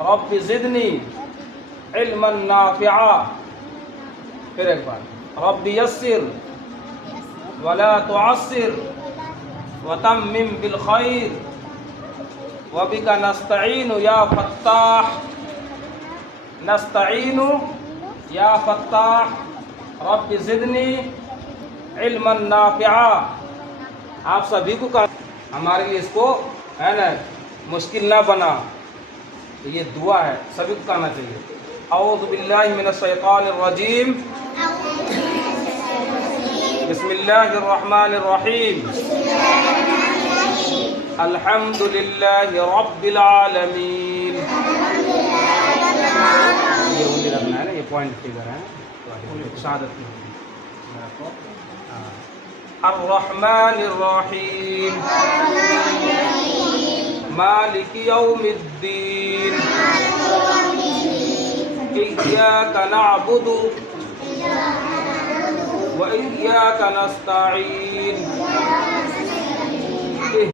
رب زدنی علما نافعا. پھر ایک بار رب یسر ولا تعسر وتمم بالخیر وبک نستعین یا فتاح. نستعین یا فتاح رب زدنی علما نافعا. آپ سبھی کو کہا ہمارے لیے اس کو ہے نا مشکل نہ بنا. تو یہ دعا ہے سبھی کو کہنا چاہیے. اعوذ باللہ من الشیطان الرجیم. بسم اللہ الرحمن الرحیم. الحمد للہ رب العالمین. یہ انہیں رکھنا ہے نا, یہ پوائنٹ فگر ہے شہادت کی. الرحمن الرحیم مالک یوم الدین ایاک نعبد و ایاک نستعین